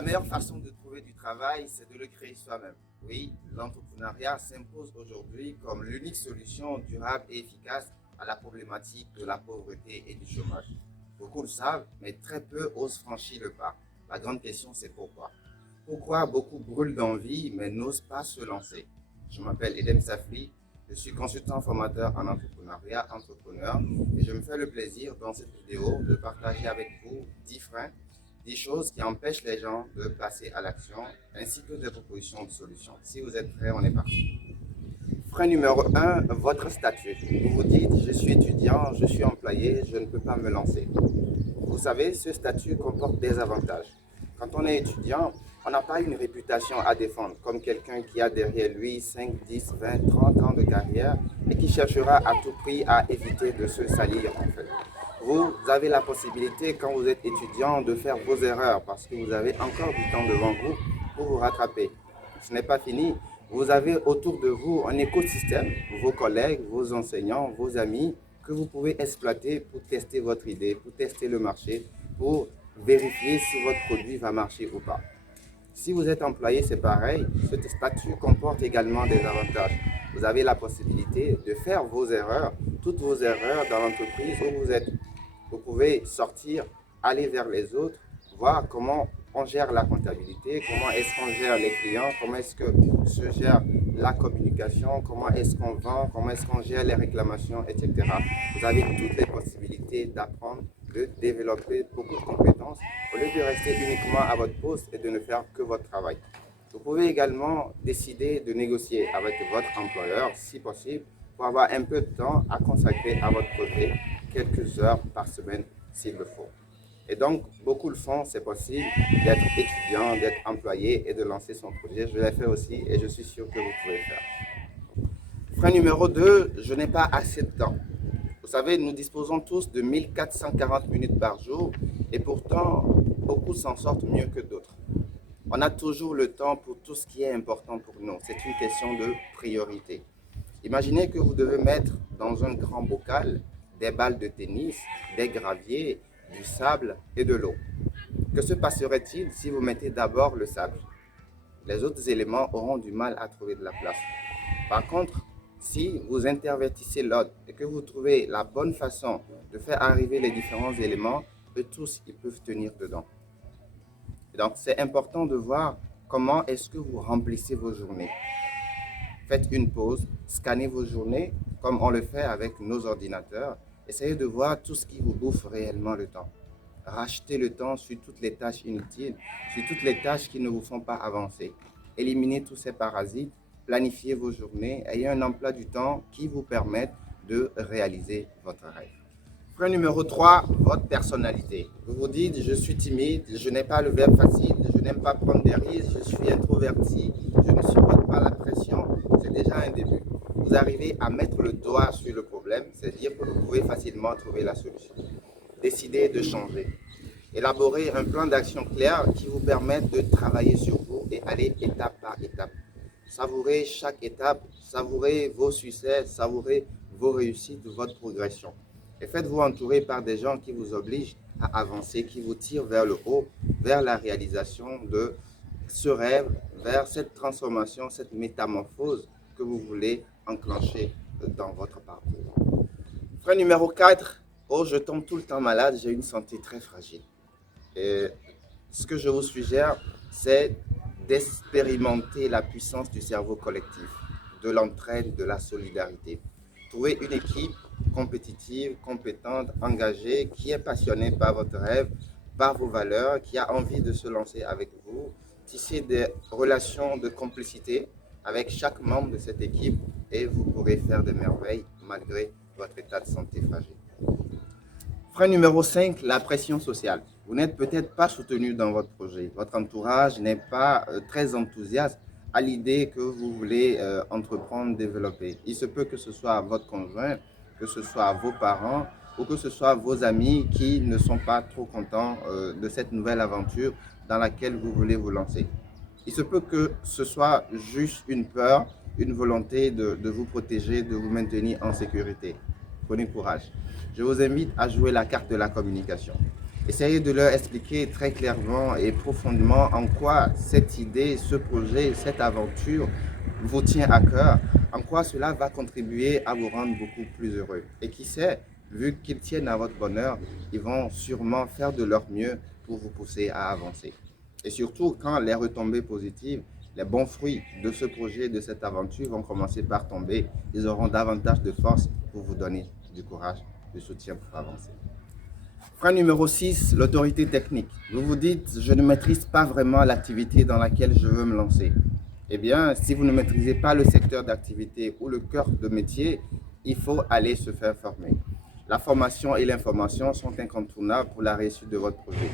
La meilleure façon de trouver du travail, c'est de le créer soi-même. Oui, l'entrepreneuriat s'impose aujourd'hui comme l'unique solution durable et efficace à la problématique de la pauvreté et du chômage. Beaucoup le savent, mais très peu osent franchir le pas. La grande question, c'est pourquoi. Pourquoi beaucoup brûlent d'envie, mais n'osent pas se lancer? Je m'appelle Edem Safri, je suis consultant formateur en entrepreneuriat, entrepreneur, et je me fais le plaisir dans cette vidéo de partager avec vous 10 freins, 10 choses qui empêchent les gens de passer à l'action, ainsi que des propositions de solutions. Si vous êtes prêts, on est parti. Frein numéro 1, votre statut. Vous vous dites, je suis étudiant, je suis employé, je ne peux pas me lancer. Vous savez, ce statut comporte des avantages. Quand on est étudiant, on n'a pas une réputation à défendre, comme quelqu'un qui a derrière lui 5, 10, 20, 30 ans de carrière et qui cherchera à tout prix à éviter de se salir en fait. Vous avez la possibilité, quand vous êtes étudiant, de faire vos erreurs parce que vous avez encore du temps devant vous pour vous rattraper. Ce n'est pas fini. Vous avez autour de vous un écosystème, vos collègues, vos enseignants, vos amis, que vous pouvez exploiter pour tester votre idée, pour tester le marché, pour vérifier si votre produit va marcher ou pas. Si vous êtes employé, c'est pareil. Ce statut comporte également des avantages. Vous avez la possibilité de faire vos erreurs, toutes vos erreurs dans l'entreprise où vous êtes. Vous pouvez sortir, aller vers les autres, voir comment on gère la comptabilité, comment est-ce qu'on gère les clients, comment est-ce que se gère la communication, comment est-ce qu'on vend, comment est-ce qu'on gère les réclamations, etc. Vous avez toutes les possibilités d'apprendre, de développer beaucoup de compétences au lieu de rester uniquement à votre poste et de ne faire que votre travail. Vous pouvez également décider de négocier avec votre employeur, si possible, pour avoir un peu de temps à consacrer à votre projet, quelques heures par semaine s'il le faut. Et donc, beaucoup le font, c'est possible d'être étudiant, d'être employé et de lancer son projet. Je l'ai fait aussi et je suis sûr que vous pouvez le faire. Frein numéro 2, je n'ai pas assez de temps. Vous savez, nous disposons tous de 1440 minutes par jour et pourtant, beaucoup s'en sortent mieux que d'autres. On a toujours le temps pour tout ce qui est important pour nous. C'est une question de priorité. Imaginez que vous devez mettre dans un grand bocal des balles de tennis, des graviers, du sable et de l'eau. Que se passerait-il si vous mettez d'abord le sable? Les autres éléments auront du mal à trouver de la place. Par contre, si vous intervertissez l'ordre et que vous trouvez la bonne façon de faire arriver les différents éléments, eux tous, ils peuvent tenir dedans. Et donc, c'est important de voir comment est-ce que vous remplissez vos journées. Faites une pause, scannez vos journées comme on le fait avec nos ordinateurs. Essayez de voir tout ce qui vous bouffe réellement le temps. Rachetez le temps sur toutes les tâches inutiles, sur toutes les tâches qui ne vous font pas avancer. Éliminez tous ces parasites, planifiez vos journées, ayez un emploi du temps qui vous permette de réaliser votre rêve. Frein numéro 3, votre personnalité. Vous vous dites, je suis timide, je n'ai pas le verbe facile, je n'aime pas prendre des risques, je suis introverti, je ne supporte pas la pression. C'est déjà un début. Vous arrivez à mettre le doigt sur le problème, c'est-à-dire que vous pouvez facilement trouver la solution. Décidez de changer. Élaborez un plan d'action clair qui vous permette de travailler sur vous et aller étape par étape. Savourez chaque étape, savourez vos succès, savourez vos réussites, votre progression. Et faites-vous entourer par des gens qui vous obligent à avancer, qui vous tirent vers le haut, vers la réalisation de ce rêve, vers cette transformation, cette métamorphose que vous voulez enclencher dans votre parcours. Frein numéro 4, oh, je tombe tout le temps malade, j'ai une santé très fragile. Et ce que je vous suggère, c'est d'expérimenter la puissance du cerveau collectif, de l'entraide, de la solidarité. Trouvez une équipe compétitive, compétente, engagée, qui est passionnée par votre rêve, par vos valeurs, qui a envie de se lancer avec vous. Tissez des relations de complicité avec chaque membre de cette équipe et vous pourrez faire des merveilles malgré votre état de santé fragile. Frein numéro 5, la pression sociale. Vous n'êtes peut-être pas soutenu dans votre projet. Votre entourage n'est pas très enthousiaste à l'idée que vous voulez entreprendre, développer. Il se peut que ce soit votre conjoint, que ce soit vos parents ou que ce soit vos amis qui ne sont pas trop contents de cette nouvelle aventure dans laquelle vous voulez vous lancer. Il se peut que ce soit juste une peur, une volonté de vous protéger, de vous maintenir en sécurité. Prenez courage. Je vous invite à jouer la carte de la communication. Essayez de leur expliquer très clairement et profondément en quoi cette idée, ce projet, cette aventure vous tient à cœur, en quoi cela va contribuer à vous rendre beaucoup plus heureux. Et qui sait, vu qu'ils tiennent à votre bonheur, ils vont sûrement faire de leur mieux pour vous pousser à avancer. Et surtout, quand les retombées positives, les bons fruits de ce projet, de cette aventure vont commencer par tomber, ils auront davantage de force pour vous donner du courage, du soutien pour avancer. Frein numéro 6, l'autorité technique. Vous vous dites, je ne maîtrise pas vraiment l'activité dans laquelle je veux me lancer. Eh bien, si vous ne maîtrisez pas le secteur d'activité ou le cœur de métier, il faut aller se faire former. La formation et l'information sont incontournables pour la réussite de votre projet.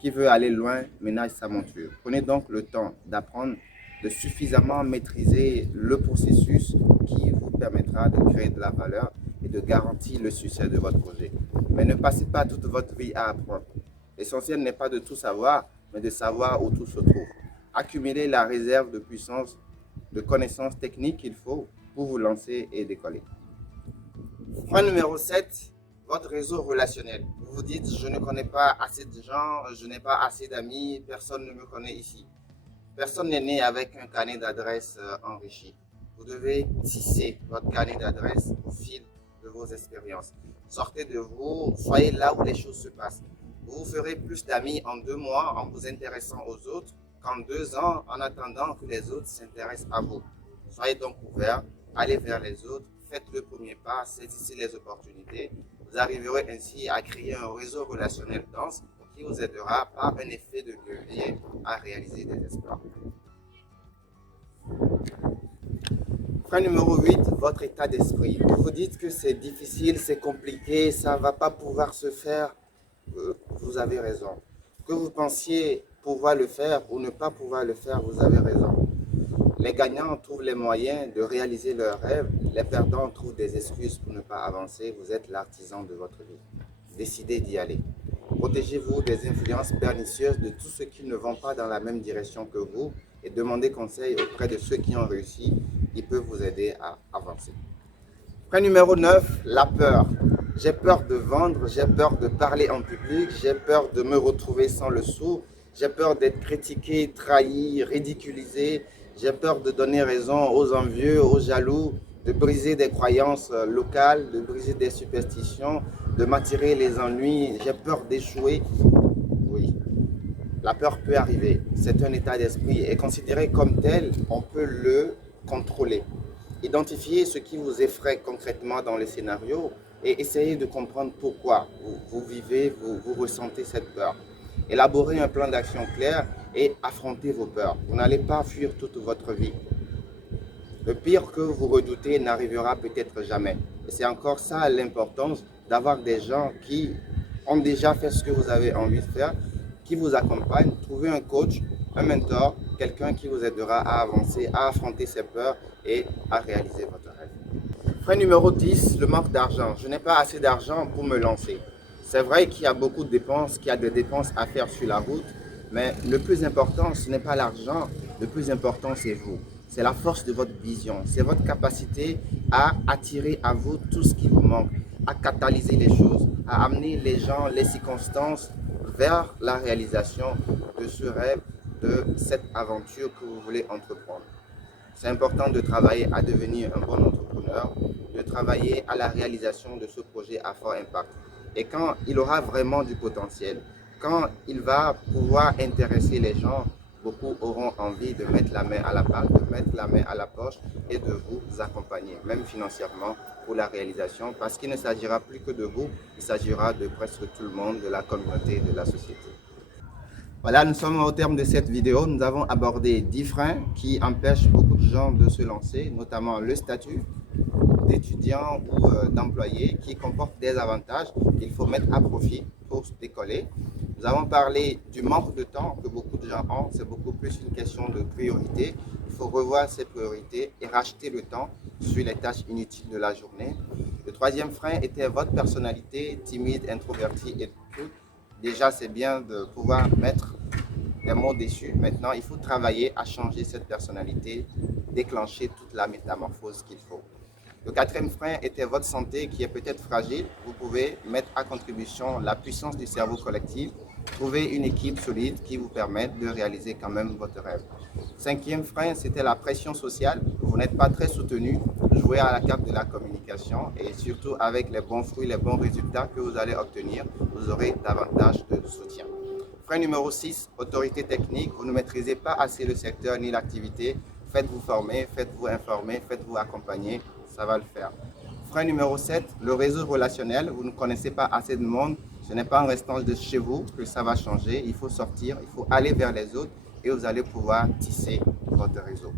Qui veut aller loin ménage sa monture. Prenez donc le temps d'apprendre, de suffisamment maîtriser le processus qui vous permettra de créer de la valeur et de garantir le succès de votre projet. Mais ne passez pas toute votre vie à apprendre. L'essentiel n'est pas de tout savoir, mais de savoir où tout se trouve. Accumulez la réserve de puissance, de connaissances techniques qu'il faut pour vous lancer et décoller. Point numéro 7, votre réseau relationnel. Vous vous dites, je ne connais pas assez de gens, je n'ai pas assez d'amis, personne ne me connaît ici. Personne n'est né avec un carnet d'adresses enrichi. Vous devez tisser votre carnet d'adresses au fil de vos expériences. Sortez de vous, soyez là où les choses se passent. Vous ferez plus d'amis en 2 mois en vous intéressant aux autres qu'en 2 ans en attendant que les autres s'intéressent à vous. Soyez donc ouverts, allez vers les autres, faites le premier pas, saisissez les opportunités. Vous arriverez ainsi à créer un réseau relationnel dense qui vous aidera par un effet de levier à réaliser des exploits. Frein numéro 8, votre état d'esprit. Vous vous dites que c'est difficile, c'est compliqué, ça ne va pas pouvoir se faire. Vous avez raison. Que vous pensiez pouvoir le faire ou ne pas pouvoir le faire, vous avez raison. Les gagnants trouvent les moyens de réaliser leurs rêves, les perdants trouvent des excuses pour ne pas avancer. Vous êtes l'artisan de votre vie. Décidez d'y aller. Protégez-vous des influences pernicieuses de tous ceux qui ne vont pas dans la même direction que vous et demandez conseil auprès de ceux qui ont réussi. Ils peuvent vous aider à avancer. Point numéro 9, la peur. J'ai peur de vendre, j'ai peur de parler en public, j'ai peur de me retrouver sans le sou, j'ai peur d'être critiqué, trahi, ridiculisé, j'ai peur de donner raison aux envieux, aux jaloux, de briser des croyances locales, de briser des superstitions, de m'attirer les ennuis, j'ai peur d'échouer. Oui, la peur peut arriver, c'est un état d'esprit et considéré comme tel, on peut le contrôler. Identifiez ce qui vous effraie concrètement dans les scénarios et essayez de comprendre pourquoi vous vivez, vous ressentez cette peur. Élaborez un plan d'action clair et affrontez vos peurs. Vous n'allez pas fuir toute votre vie. Le pire que vous redoutez n'arrivera peut-être jamais. Et c'est encore ça l'importance d'avoir des gens qui ont déjà fait ce que vous avez envie de faire, qui vous accompagnent. Trouvez un coach, un mentor, quelqu'un qui vous aidera à avancer, à affronter ses peurs et à réaliser votre rêve. Frein numéro 10, le manque d'argent. Je n'ai pas assez d'argent pour me lancer. C'est vrai qu'il y a beaucoup de dépenses, qu'il y a des dépenses à faire sur la route, mais le plus important, ce n'est pas l'argent, le plus important, c'est vous. C'est la force de votre vision, c'est votre capacité à attirer à vous tout ce qui vous manque, à catalyser les choses, à amener les gens, les circonstances vers la réalisation de ce rêve, de cette aventure que vous voulez entreprendre. C'est important de travailler à devenir un bon entrepreneur, de travailler à la réalisation de ce projet à fort impact. Et quand il aura vraiment du potentiel, quand il va pouvoir intéresser les gens, beaucoup auront envie de mettre la main à la pâte, de mettre la main à la poche et de vous accompagner, même financièrement, pour la réalisation, parce qu'il ne s'agira plus que de vous, il s'agira de presque tout le monde, de la communauté, de la société. Voilà, nous sommes au terme de cette vidéo. Nous avons abordé 10 freins qui empêchent beaucoup de gens de se lancer, notamment le statut d'étudiant ou d'employé qui comporte des avantages qu'il faut mettre à profit pour se décoller. Nous avons parlé du manque de temps que beaucoup de gens ont. C'est beaucoup plus une question de priorité. Il faut revoir ses priorités et racheter le temps sur les tâches inutiles de la journée. Le troisième frein était votre personnalité, timide, introvertie et tout. Déjà, c'est bien de pouvoir mettre des mots dessus. Maintenant, il faut travailler à changer cette personnalité, déclencher toute la métamorphose qu'il faut. Le quatrième frein était votre santé qui est peut-être fragile. Vous pouvez mettre à contribution la puissance du cerveau collectif, trouver une équipe solide qui vous permette de réaliser quand même votre rêve. Cinquième frein, c'était la pression sociale. Vous n'êtes pas très soutenu. Jouez à la carte de la communication et surtout avec les bons fruits, les bons résultats que vous allez obtenir, vous aurez davantage de soutien. Frein numéro 6, autorité technique. Vous ne maîtrisez pas assez le secteur ni l'activité. Faites-vous former, faites-vous informer, faites-vous accompagner. Ça va le faire. Frein numéro 7, le réseau relationnel. Vous ne connaissez pas assez de monde. Ce n'est pas en restant de chez vous que ça va changer. Il faut sortir, il faut aller vers les autres et vous allez pouvoir tisser votre réseau.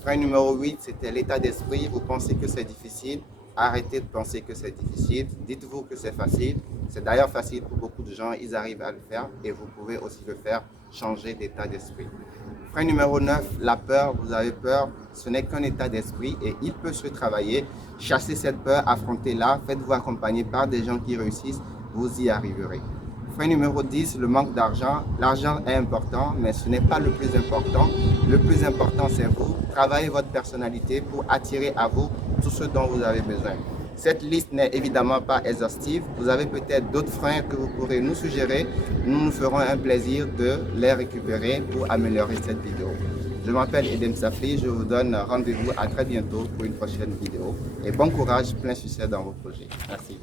Frein numéro 8, c'était l'état d'esprit. Vous pensez que c'est difficile. Arrêtez de penser que c'est difficile. Dites-vous que c'est facile. C'est d'ailleurs facile pour beaucoup de gens. Ils arrivent à le faire et vous pouvez aussi le faire. Changer d'état d'esprit. Frein numéro 9, la peur. Vous avez peur. Ce n'est qu'un état d'esprit et il peut se travailler. Chassez cette peur, affrontez-la. Faites-vous accompagner par des gens qui réussissent. Vous y arriverez. Frein numéro 10, le manque d'argent. L'argent est important, mais ce n'est pas le plus important. Le plus important, c'est vous. Travaillez votre personnalité pour attirer à vous tout ce dont vous avez besoin. Cette liste n'est évidemment pas exhaustive. Vous avez peut-être d'autres freins que vous pourrez nous suggérer. Nous nous ferons un plaisir de les récupérer pour améliorer cette vidéo. Je m'appelle Edem Safri. Je vous donne rendez-vous à très bientôt pour une prochaine vidéo. Et bon courage, plein succès dans vos projets. Merci.